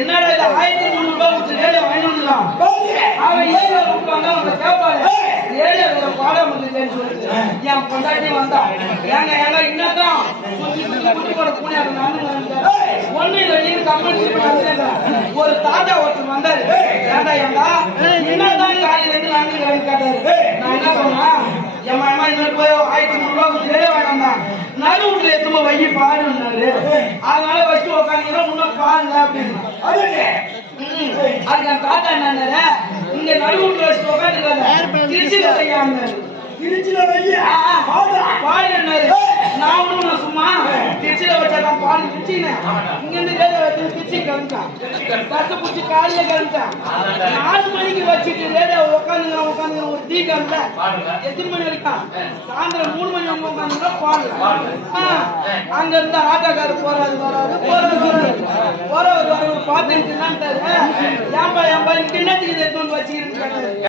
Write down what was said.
என்னடா இது 1300 ரூபாய் கொடுத்து ரேடியோ வாங்கி வந்துடலாம். அவன் ஏரியா கொடுப்பாங்க, அவங்க கேட்பாரு ரேடியோ பாடம் வந்துருக்கேன்னு சொல்லிட்டு என் பொண்டாட்டி வந்தா ஏங்க ஏங்க இன்னதான் குட்டி போட பூனை ஒண்ணு வெளியே கம்பெனி ஒரு தாத்தா ஒருத்தர் வந்தாரு. ஏண்டா ஏண்டா என்னதான் காலையில இருந்து நாங்க கேட்டாரு. நான் என்ன சொன்னா என் அம்மா இன்னொரு போய் 1300 ரூபாய் கொடுத்து ரேடியோ வாங்கினான். நடுவுல எத்தமா வைகி பாருன்னாரு. அதனால வச்சு உட்காந்து முன்ன பாருங்க அப்படின்னு. அதுக்கு தாத்தா என்ன இங்க நடுவுல வச்சு உட்காந்து திருச்சியில வையாங்க. திருச்சியில வையா பால் என்னாரு. நான் ஒண்ணு சும்மா திருச்சியில வச்சாதான் பால் திருச்சினேன். இங்க இருந்து ரேடியோ வச்சு திருச்சி கிளம்பிட்டான். பஸ் பிடிச்சி காலையில கிளம்பிட்டான். 4 மணிக்கு வச்சுட்டு ரேடியோ உட்காந்து ஒரு டீ கிளம்ப எத்தனை மணி வரைக்கும் சாயந்தரம் 3 மணி வந்து உட்காந்து பால். அங்க இருந்து ஆட்டோக்காரு போறாரு பாத்துட்டு ஏன்பா ஏன்பா இன்னைக்கு என்னத்துக்கு எடுத்து வந்து வச்சுக்கிட்டு